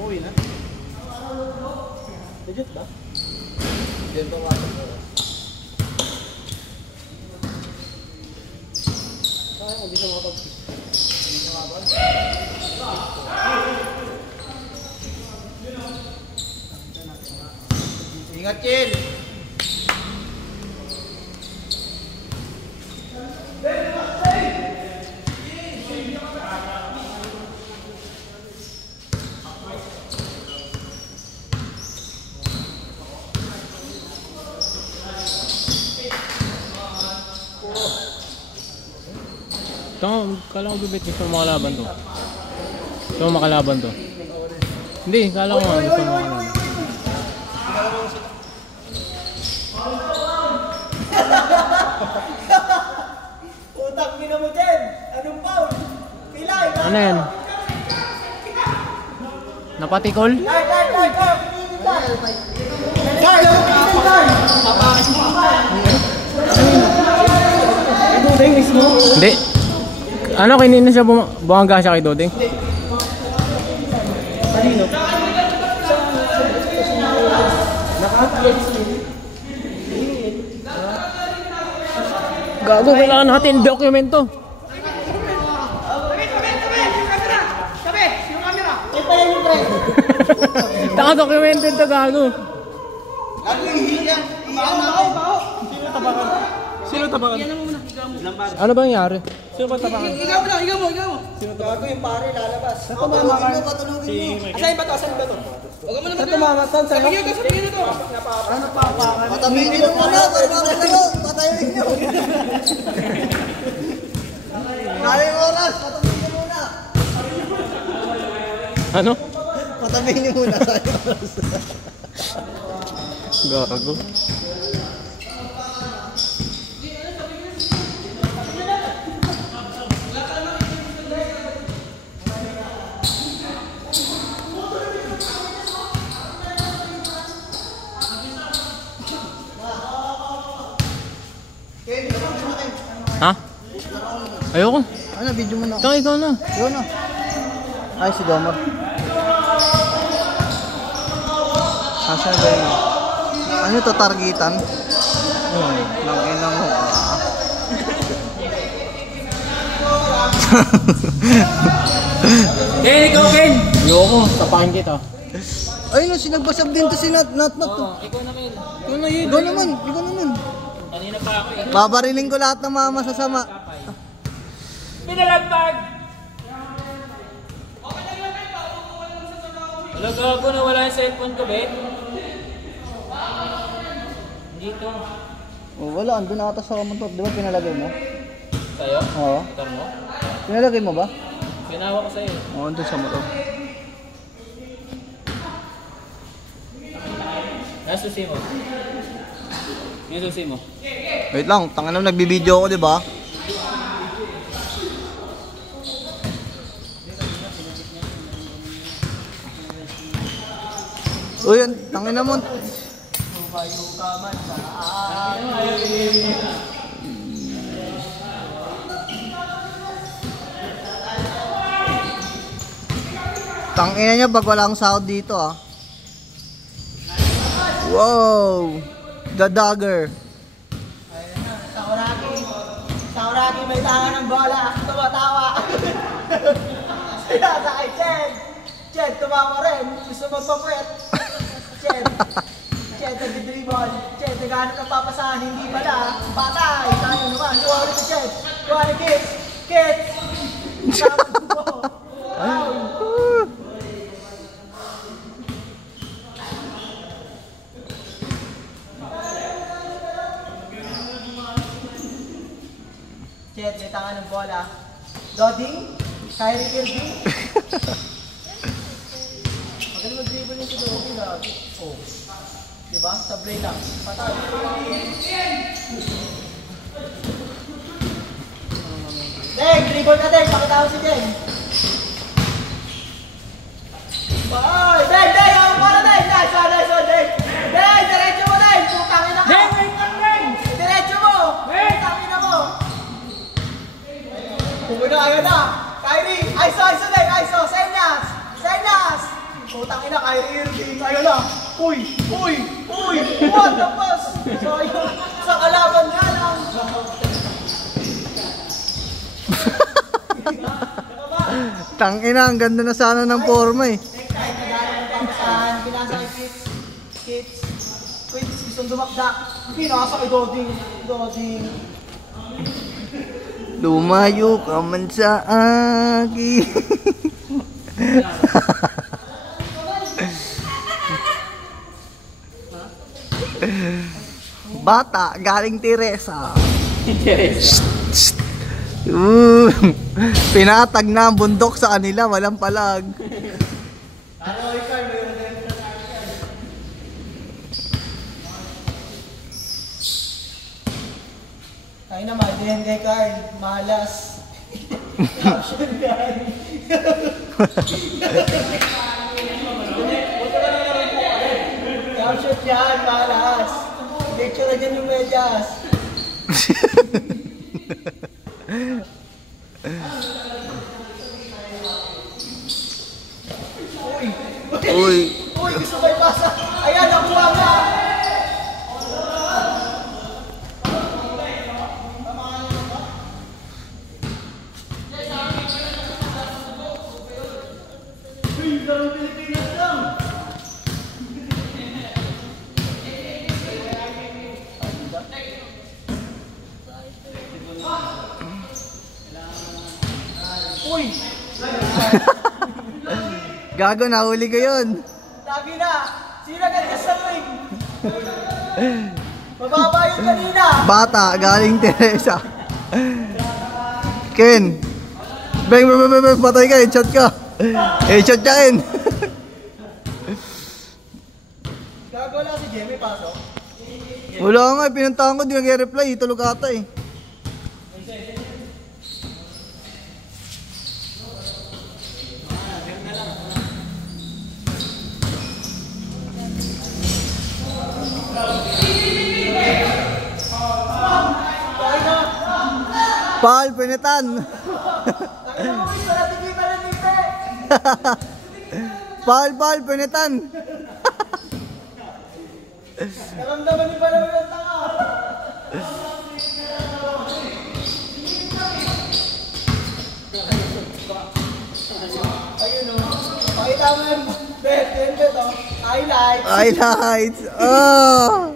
Uwi na? Legit ba? Diyan ba wala? Sayang, hindi siya makapag-kiss. Hindi niya makapag. Ingat, Chill! Ito, kala ko bibit gusto mo makalaban to. Gusto mo makalaban to. Hindi, kala ko nga gusto mo makalaban. Utak mo na mo dyan! Anong foul? Pilay! Ano yan? Napatikol? Dudeng mismo? Hindi. Ano, kinina siya bumangga siya kay Dodeng? Kanino? Gago, kailangan natin dokumento. Naka-documented to, gago. Sino tabakan? Ano ba nangyari? Sino ba tabakan? Ikaw mo! Sino Gago yung pare, lalabas. tumama ka? Patulugin mo. Asan ba to? Huwag mo naman Saan tumama? Saan sa'yo? sabihin nyo to. Ano tapakan? Patabihin mo na, patayin nyo. Kaya yung oras, patabihin nyo muna. Ano? Patabihin nyo muna, kaya yung oras. Gago. Ha? Ayoko. Ano, video mo na. Ikaw na. Yun na. Ay, si Domar. Asa ba yun? Ano to, targetan? Nang ina mo. Ken, ikaw Ken! Ayoko, tapakin kita. Ay, no, sinagbasab din to si Nat. Ikaw na Ken. Ikaw na yun. Ikaw naman. Kanina pa ako eh. Babariling ko lahat ng mga masasama. Pinalagpag! Wala gago na wala yung cellphone ko, Ben. Dito. Oh, wala, andun ata sa kamuntot. Di ba pinalagay mo? Sa'yo? Oo. Motor mo? Pinalagay mo ba? Pinawa ko sa'yo. Oo, andun sa motor. Nasusi mo. Yung susi mo. Wait lang, tanga na nagbibideo ako, di ba? Uy, tangin na mo. Tangina niya pag walang sahod dito ah. Wow! The dagger. Sauraki may tangan ng bola, tumatawa. Sila sa kay Ched. Ched, tumawa rin. Gusto magpapwet. Ched, nag-dribble. Ched, naghanap ng papasahan. Hindi pala. Patay. Tayo naman. Kuha ulit si Ched. Kuha ni Kits. Kits! Kasama mo. Wow. Ched, may tangan ng bola. Doding? Kyrie Irving? Magaling mag-dribble yung si Doding lagi. Oh. Diba? Sablay lang. Patay. Deng! Dribble na Deng! Pakita ko si Deng! Bye! Deng! Deng! Ang bola Deng! Nice one! Nice one! Deng! Deng! Diretso mo Deng! Putangin na ka! Deng! Deng! Diretso mo! Putangin na mo! Pumunta agad na! Kyrie! ISO! ISO Deng! ISO! Senyas! putang ina, Kyrie Irving, ayun na. Uy! What the fuck? So ayun, sa kalaban nga lang. Tangina, ang ganda na sana ng forma eh. Next time, nagano ng papasahan, pinasa kay Kits. Gustong dumakdak. Pinasa kay Doding. Lumayo ka man sa akin. Bata, galing Teresa. Pinatag na ang bundok sa kanila, walang palag. Ay naman, din kay Carl, malas. Caption yan. Caption yan, malas. Lecture na dyan yung medyas. Uy. Uy, gusto ko ipasa. Ayan, nakuha nga. Uy! Gago, nahuli ko yun. Lagi na! Sino ganda sa ring? Mababa yung kanina! Bata, galing Teresa. Ken. Bang, patay ka, headshot ka. Headshot ka, Ken. Gago lang si Jemmy, pasok. Wala nga, pinuntahan ko, di nag-reply. Tulog ata eh. Paul, pinitan. Nakita mo, Chris, wala tigita ng tite! Paul, pinitan. Naramdaman niyo pala yung tanga! Ayun o. Pakita mo yung bet o. Highlights! Highlights. Oh.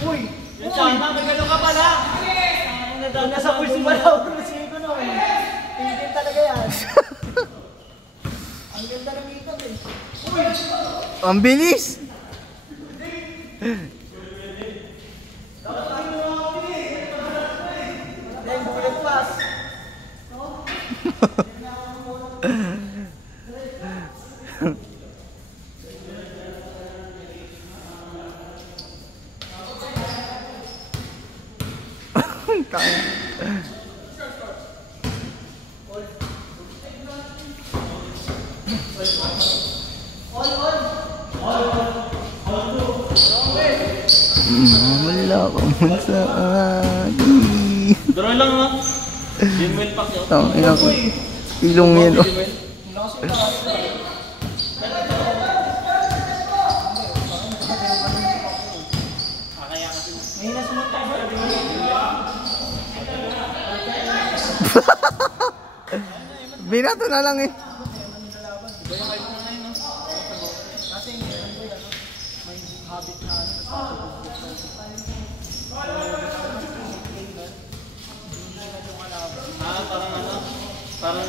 Uy! Yung China, may gano'n ka pala! Nasa pulsi pala ako tulisin ko nun. Tingin talaga yan. Ang ganda ng ikot eh. Uy! Ang bilis. Then, bullet pass. Wala ka man sa akin. Draw lang ha. Jimwell pack yun. Tangina ko. Ilong yan oh. May nasunod tayo. Binato na lang eh. Parang ano, parang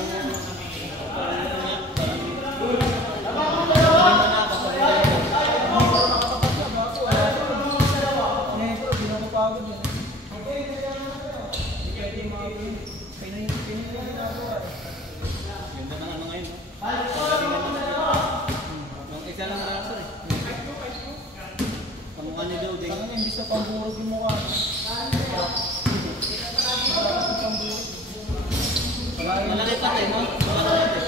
ganda ng ano ngayon, no? Nung isa lang raso eh. Kamukha ni Doding. Imbis na pamburog yung mukha. Malaki pa tayo, no? Malaki.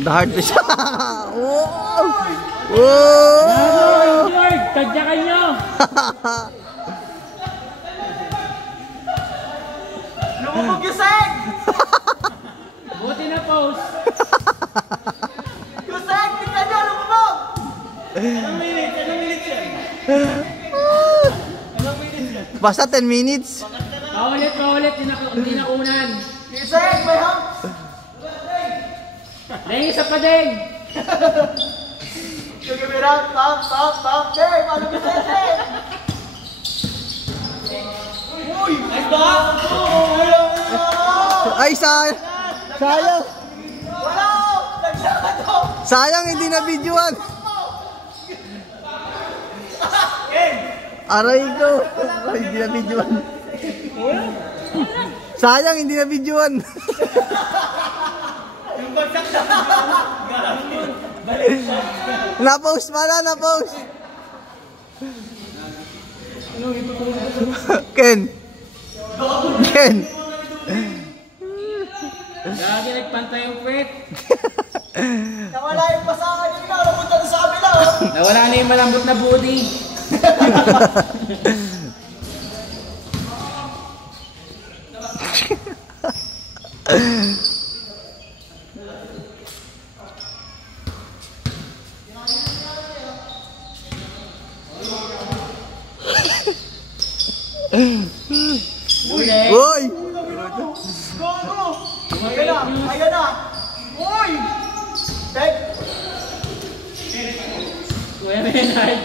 The hard fish. Wow! Wow! Lord, tadyakan nyo! Lumubog yung seg! Buti na pause. Yung seg! Tingnan nyo! Lumubog! Anong minutes? Anong minutes yan? Anong minutes yan? Basta 10 minutes. Paulit, hindi na unan. Yung seg! May hang! Dahil sa padeng! Yung kamera! Bam! Seg! Paano yung seg? Uy! Nice ba? Ay, sayang. Sayang. Wala! Nagsaka to! Sayang, hindi na videoan. Aray ko. Ay, hindi na videoan. Sayang, hindi na videoan. Yung bagsak na. Na-post pala, na-post. Ken. Lagi nagpantay yung kwet. Nawala yung pasangan nyo na! Napunta na sa kabila! Oh. Nawala na yung malambot na body. Uy! Go! Ayan na! Uy! Tek! Kuya Menard.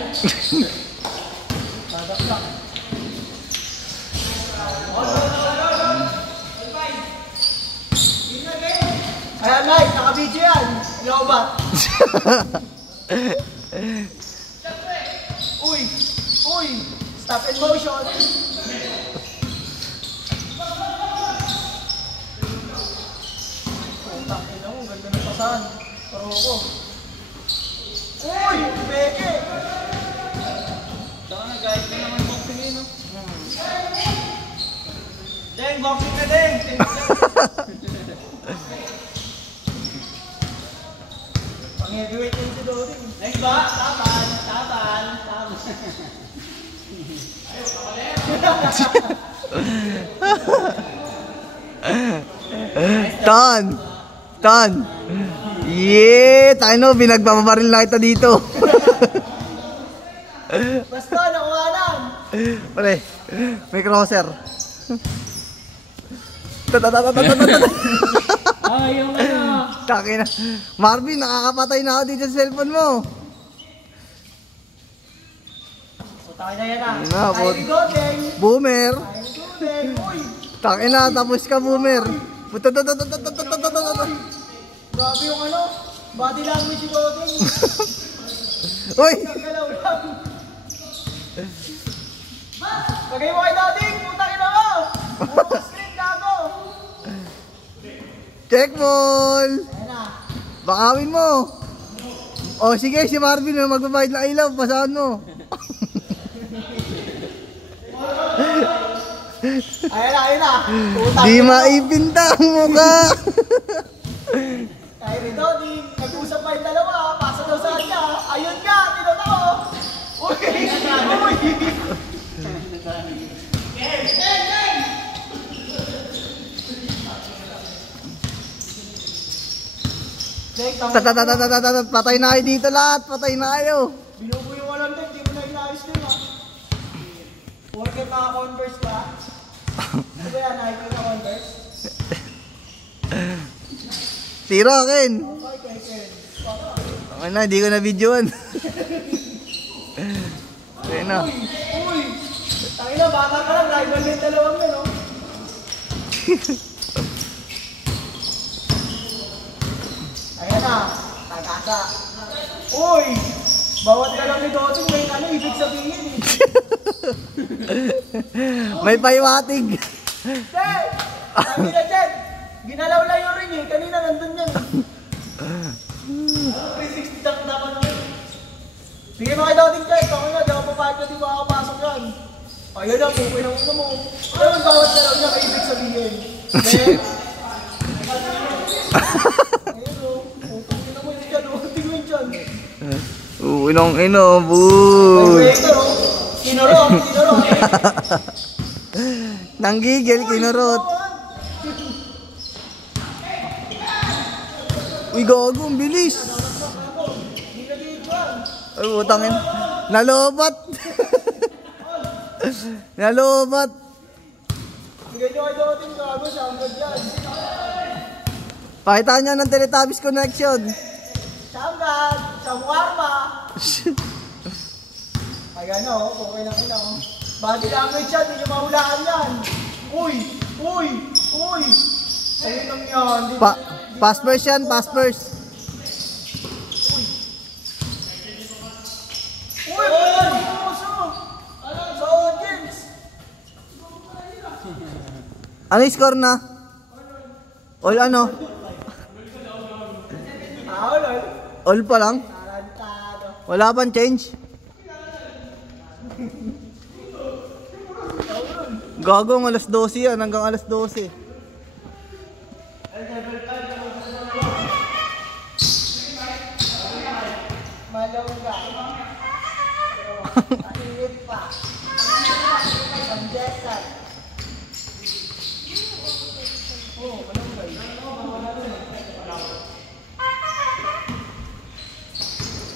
Ayan, Mike! Naka-video yan! Ilaw ba? Uy! Stop in motion! Tangina mo, ganda ng pasahan. Paroko. Uy! Peke! Saka na guys, may naman boxing yun, no? Deng, boxing na deng! Pang-heavyweight yun si Dory. Next ba? Tapan! Ton! Yeah! Tayo no, binagpapabaril na kita dito. Basta, nakuhanan! Pare, may crosser. Ay, yung ano. Taki na. Marvin, nakakapatay na ako dito sa cellphone mo. So, tayo na yan ah. Yun na, Tayo ni Godeng! Boomer. Tayo ni Godeng! Uy! Taki na, tapos ka boomer. Grabe yung ano, body language ni Godeng. Uy! Galaw lang. Bagay mo kay Doding, putang ina mo! Puro screen gago! Check ball! Ayan na. Bakawin mo. O sige, si Marvin magbabayad ng ilaw, basahan mo. Ayan na. Putang Di ina mo. maipinta ang mukha. Tayo ni Doding, nag-usap pa yung dalawa, pasa daw sa kanya. Ayun nga, tinod ako. Uy! Dek, tama. Patay na kayo dito lahat, patay na kayo. Binubuyo ka lang din, di mo na inayos din ha. Porket naka-converse ka. Ano ba yan, Nike na Converse? Tiro akin. Okay, Ken. Okay na, hindi ko na videoan. Okay na. Uy! Tangina, bata ka lang, rival na yung dalawang yun, oh. Ayan na, tagasa. Uy! Bawat ka lang ni Dotting, may ano, ibig sabihin eh. May paiwatig. Hey! Sabi na dyan, ginalaw lang yung ring eh, kanina nandun yan eh. 360 tap dapat naman. Sige mo kay Dotting dyan, ako nga, di ako papayag na di makakapasok yan. Ayun na, pupoy ng ulo mo. Ayun, bawat ka lang niya, may ibig sabihin. Then, ayun o, putong Unang ino, boy. Kinurot. Nanggigil, kinurot. Uy, gago, ang bilis. Ay, utangin. Nalobat. Nalobat. Hindi nyo kayo dating gago, siyangkad yan. Pakita niya ng Teletubbies connection. Siyangkad, siyangwarma. Ay ano, okay lang ina. Body language yan, hindi nyo mahulaan yan. Uy. Ayun lang yan. Pass first yan, pass first. Uy, puso. Sa audience. Ano yung score na? All ano? All. All pa lang? Tarantado. Wala pang change? Gagong alas 12 yan, hanggang alas 12. Malongga. Mainit pa. Congested. Oh, malongga.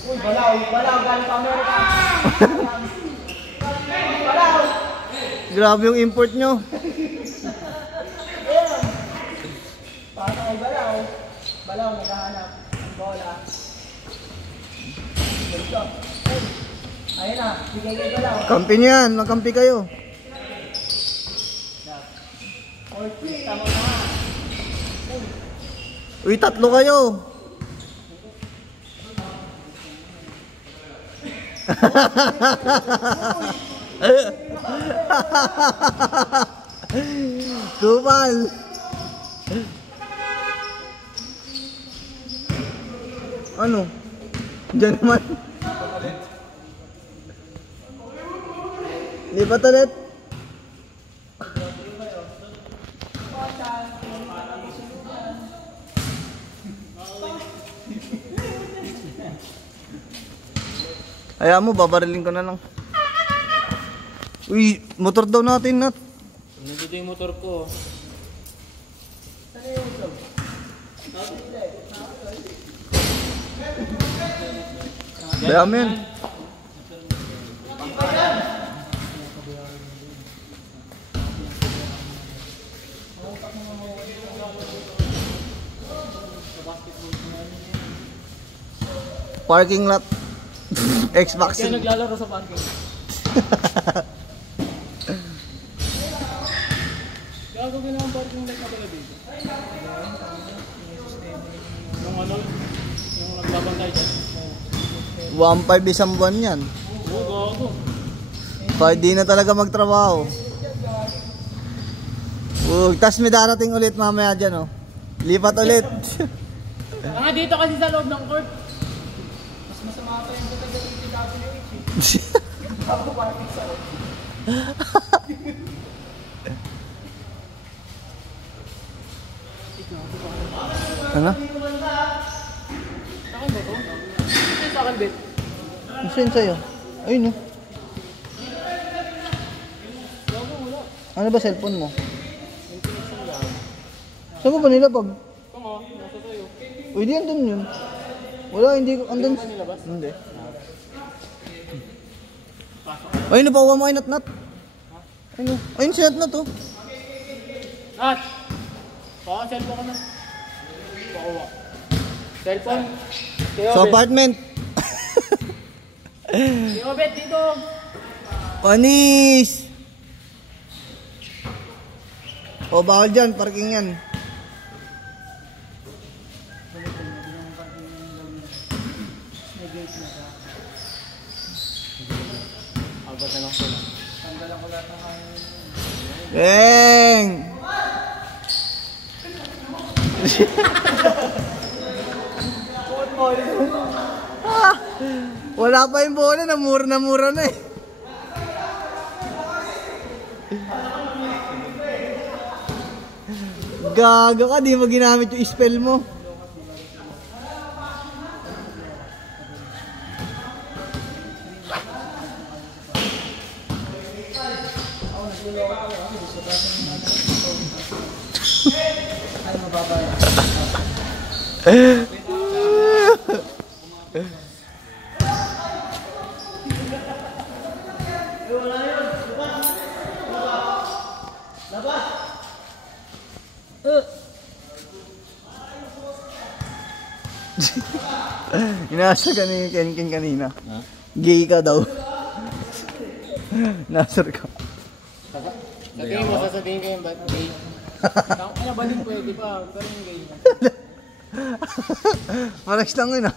Uy, balaw, galing pa Amerika. Balaw. Grabe yung import nyo. Ayan. Patay balaw. Balaw, naghahanap. Ang bola. Ganito. Ayun na, bigay kayo balaw. Kampi nyo yan, magkampi kayo. Tama na. Uy, tatlo kayo. Kupal. Ano? Diyan naman. Lipat ulit. Hayaan mo, babariling ko na lang. Uy, motor daw natin, Nat. Nandito yung motor ko. Kaya men. Parking lot. Xbox. Kaya naglalaro sa parking. Gagawin naman parking lot na pala dito. Yung ano, yung nagbabantay dyan. 1.5 isang buwan yan. Oo, gago. Di na talaga magtrabaho. Tas may darating ulit mamaya dyan, oh. Lipat ulit. Dito kasi sa loob ng court. Mas masama pa yung buta sa TWH. Ako parking sa Ano? Akin ba ito? Ito sa akin, Bet. Ano yun sa'yo? Ayun, oh. Ano ba cellphone mo? Saan mo ba nilabag? Ito nga, nasa sa'yo. Uy, di andun yun. Wala, hindi ko andun. Hindi mo nilabas? Hindi. Ayun, napakuha mo kay Nat-Nat. Ayun si Nat-Nat, oh. Nat! Baka cellphone ka na. Baka. Cellphone? Sa apartment. Tio, Bet, dito! Panis! O, bawal dyan, parking yan. Abot na lang sila. Beng! Wala pa yung bola, namura na eh. Gaga ka, di mo ginamit yung spell mo. Inasa ka ni Ken kanina. Gay ka daw. Nasar ka. Sasabihin ko yung ba't gay? Ano ba din pwede pa? Pero yung gay na. Maras lang yun ah.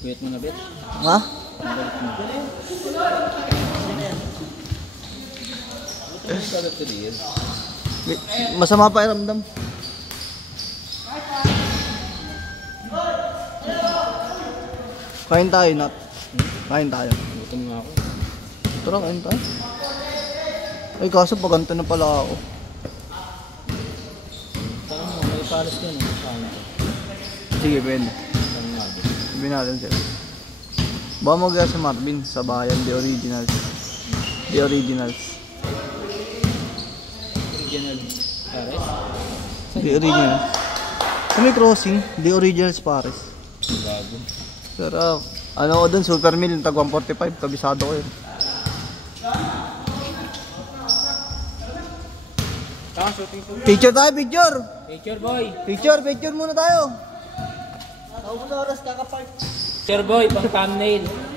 Wait mo na, bet. Ha? Masama pa iramdam. Kain tayo, Nat. Kain tayo. Gutom nga ako. Tara, kain tayo. Ay, kaso paganto na pala ako. Saan mo, may pares ka na. Saan ko? Sige, Ben. Saan nga ba? Sabihin natin sila. Baka mag-gaya sa Marvin, sa bayan, The Originals. The Originals. Original pares? The Originals. Sa may crossing, The Originals Pares. Bago. Pero, ano ko dun, Super Meal, tag 145, kabisado ko yun. Shooting po. Picture tayo, picture! Picture boy! Picture muna tayo! Naubos na oras, kakapark. Picture boy, pang thumbnail.